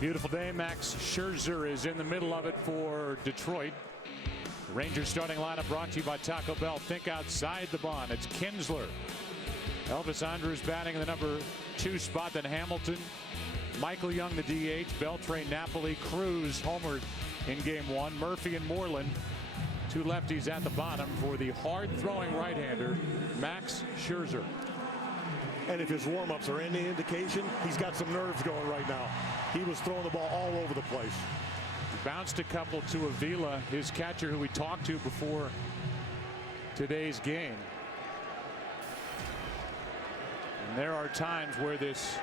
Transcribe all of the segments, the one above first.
Beautiful day. Max Scherzer is in the middle of it for Detroit. The Rangers starting lineup brought to you by Taco Bell. Think outside the bun. It's Kinsler. Elvis Andrus batting in the number 2 spot. Then Hamilton. Michael Young, the DH. Beltre, Napoli, Cruz homered in game 1. Murphy and Moreland. 2 lefties at the bottom for the hard-throwing right-hander, Max Scherzer. And if his warm-ups are any indication, he's got some nerves going right now. He was throwing the ball all over the place. He bounced a couple to Avila, his catcher, who we talked to before today's game. And there are times where this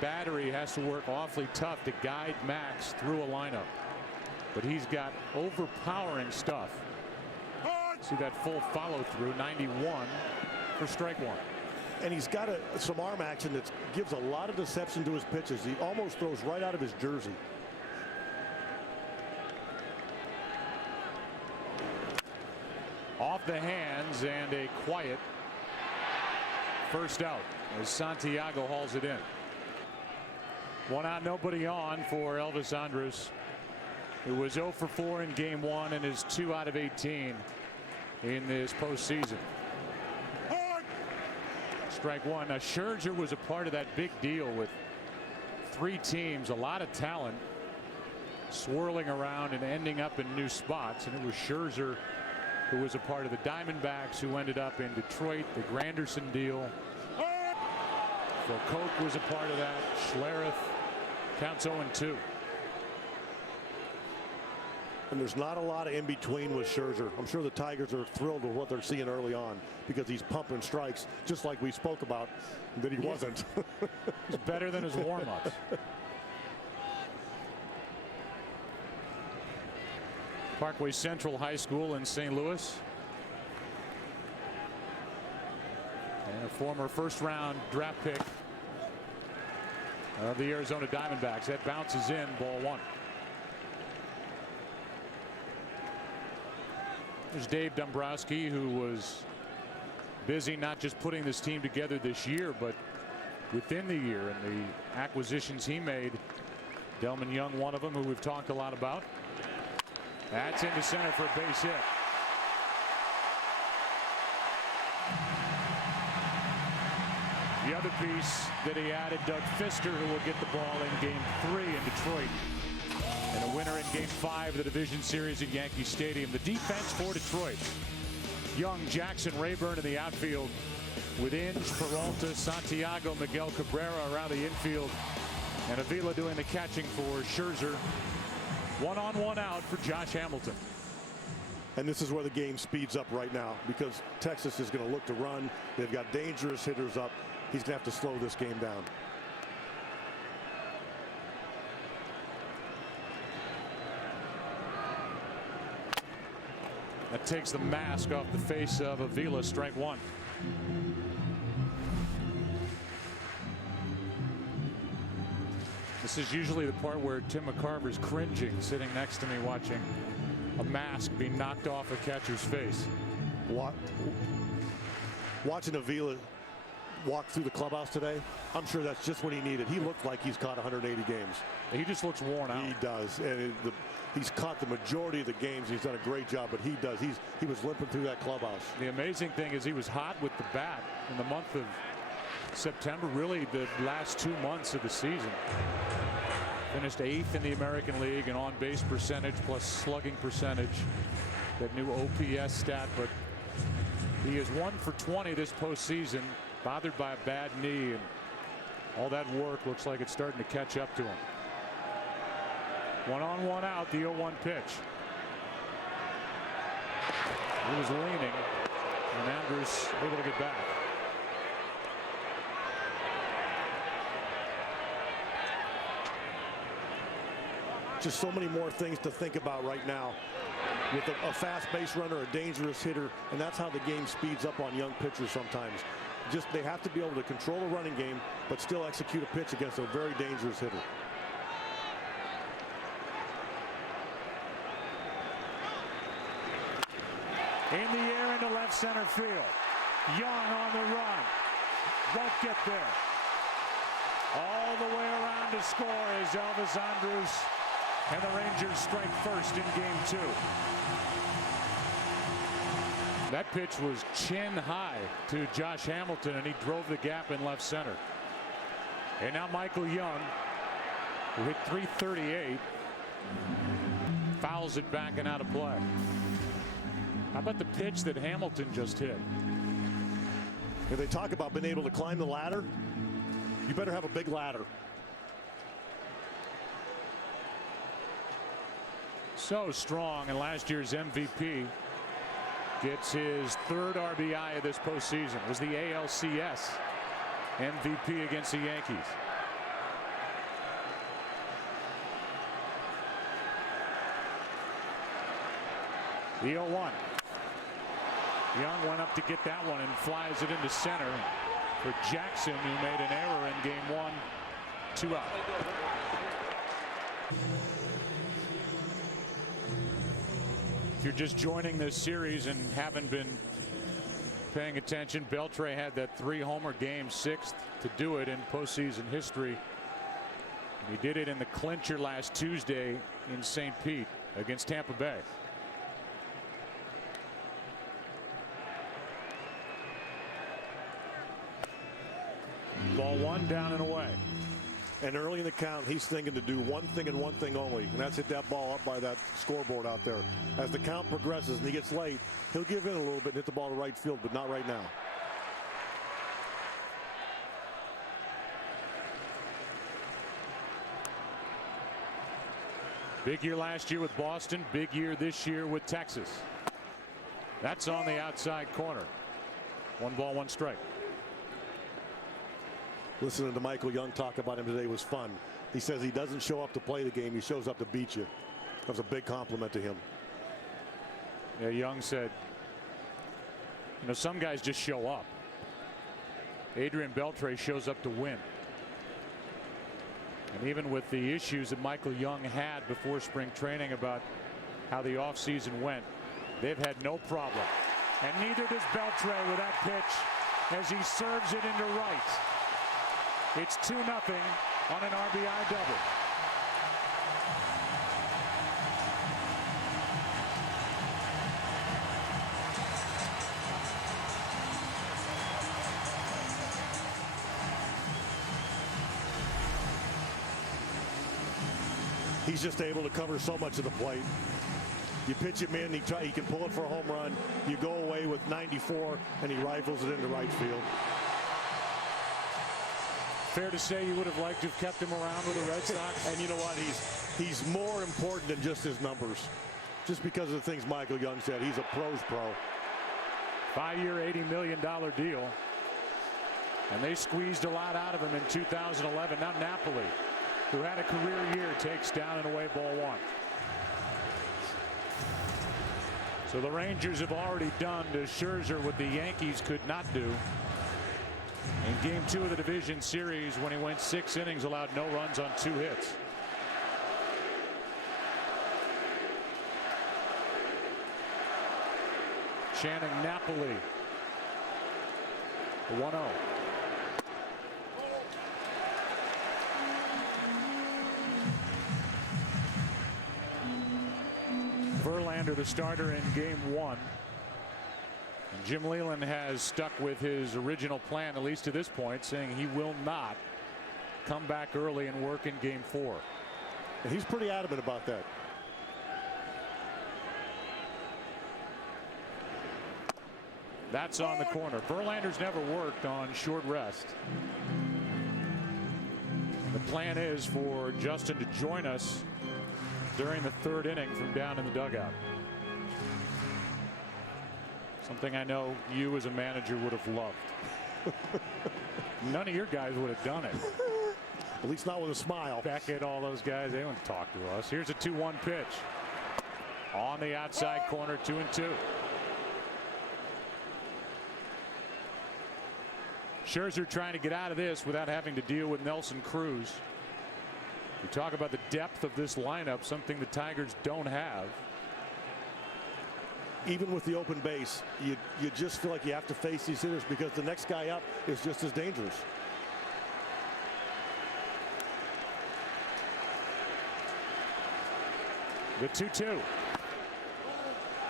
battery has to work awfully tough to guide Max through a lineup. But he's got overpowering stuff. See that full follow through, 91 for strike 1. And he's got some arm action that gives a lot of deception to his pitches. He almost throws right out of his jersey. Off the hands and a quiet first out as Santiago hauls it in. 1 out, nobody on for Elvis Andrus. It was 0 for 4 in game 1 and is 2 out of 18 in this postseason. Strike 1. Now Scherzer was a part of that big deal with 3 teams, a lot of talent swirling around and ending up in new spots, and it was Scherzer who was a part of the Diamondbacks, who ended up in Detroit, the Granderson deal. Phil Koch was a part of that. Schlereth counts 0-2. And there's not a lot of in between with Scherzer. I'm sure the Tigers are thrilled with what they're seeing early on, because he's pumping strikes just like we spoke about that he wasn't. He's better than his warm-ups. Parkway Central High School in St. Louis. And a former first-round draft pick of the Arizona Diamondbacks. That bounces in, ball 1. There's Dave Dombrowski, who was busy not just putting this team together this year, but within the year, and the acquisitions he made. Delman Young, one of them, who we've talked a lot about. That's into center for a base hit. The other piece that he added, Doug Fister, who will get the ball in game 3 in Detroit. And a winner in game 5 of the division series at Yankee Stadium. The defense for Detroit. Young, Jackson, Rayburn in the outfield with Inge, Peralta, Santiago, Miguel Cabrera around the infield. And Avila doing the catching for Scherzer. 1 on 1 out for Josh Hamilton. And this is where the game speeds up right now, because Texas is going to look to run. They've got dangerous hitters up. He's going to have to slow this game down. That takes the mask off the face of Avila. Strike 1. This is usually the part where Tim McCarver's cringing, sitting next to me watching a mask be knocked off a catcher's face. Watching Avila walk through the clubhouse today, I'm sure that's just what he needed. He looked like he's caught 180 games. He just looks worn out. He does. And he's caught the majority of the games. He's done a great job, but he does. He was limping through that clubhouse. The amazing thing is he was hot with the bat in the month of September, really the last 2 months of the season. Finished 8th in the American League in on-base percentage plus slugging percentage. That new OPS stat, but he is 1 for 20 this postseason, bothered by a bad knee, and all that work looks like it's starting to catch up to him. 1 on 1 out, the 0-1 pitch. He was leaning, and Andrus able to get back. Just so many more things to think about right now with a fast base runner, a dangerous hitter, and that's how the game speeds up on young pitchers sometimes. Just they have to be able to control a running game but still execute a pitch against a very dangerous hitter. In the air into left center field. Young on the run. Won't get there. All the way around. on to score as Elvis Andrus and the Rangers strike first in game 2. That pitch was chin high to Josh Hamilton, and he drove the gap in left center. And now Michael Young, who hit .338, fouls it back and out of play. How about the pitch that Hamilton just hit? If they talk about being able to climb the ladder, you better have a big ladder. So strong, and last year's MVP gets his 3rd RBI of this postseason. It was the ALCS MVP against the Yankees. The 0-1. Young went up to get that one and flies it into center for Jackson, who made an error in game 1. 2 out. If you're just joining this series and haven't been paying attention, Beltre had that 3-homer game, 6th to do it in postseason history. He did it in the clincher last Tuesday in St. Pete against Tampa Bay. Ball 1 down and away. And early in the count, he's thinking to do one thing and one thing only, and that's hit that ball up by that scoreboard out there. As the count progresses and he gets late, he'll give in a little bit and hit the ball to right field, but not right now. Big year last year with Boston, big year this year with Texas. That's on the outside corner. 1 ball, 1 strike. Listening to Michael Young talk about him today was fun. He says he doesn't show up to play the game, he shows up to beat you. That was a big compliment to him. Yeah, Young said, you know, some guys just show up. Adrian Beltre shows up to win. And even with the issues that Michael Young had before spring training about how the offseason went, they've had no problem. And neither does Beltre with that pitch as he serves it into right. It's 2-0 on an RBI double. He's just able to cover so much of the plate. You pitch him in, he can pull it for a home run. You go away with 94, and he rifles it into right field. Fair to say you would have liked to have kept him around with the Red Sox. And you know what? He's more important than just his numbers. Just because of the things Michael Young said. He's a pro's pro. 5-year, $80 million deal. And they squeezed a lot out of him in 2011. Now Napoli, who had a career year, takes down and away ball 1. So the Rangers have already done to Scherzer what the Yankees could not do in game 2 of the division series when he went 6 innings, allowed no runs on 2 hits. Channing Napoli, the 1-0. Verlander, the starter in game 1. Jim Leyland has stuck with his original plan, at least to this point, saying he will not come back early and work in game 4. And he's pretty adamant about that. That's on the corner. Verlander's never worked on short rest. The plan is for Justin to join us during the 3rd inning from down in the dugout. Something I know you as a manager would have loved. None of your guys would have done it. At least not with a smile. Beckett, all those guys, they wouldn't talk to us. Here's a 2-1 pitch. On the outside corner, 2-2. Scherzer trying to get out of this without having to deal with Nelson Cruz. You talk about the depth of this lineup, something the Tigers don't have. Even with the open base, you just feel like you have to face these hitters because the next guy up is just as dangerous. The 2-2.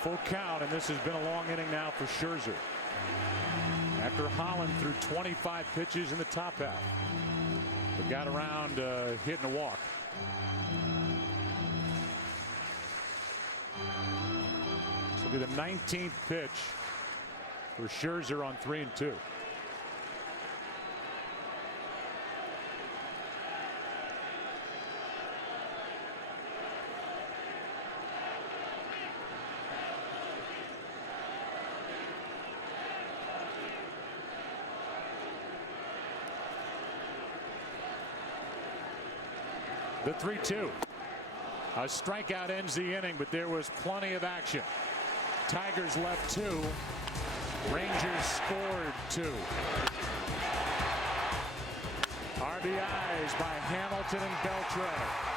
Full count, and this has been a long inning now for Scherzer. After Holland threw 25 pitches in the top half, but got around hitting a walk. This will be the 19th pitch for Scherzer on 3-2. The 3-2. A strikeout ends the inning, but there was plenty of action. Tigers left 2. Rangers scored 2. RBIs by Hamilton and Beltre.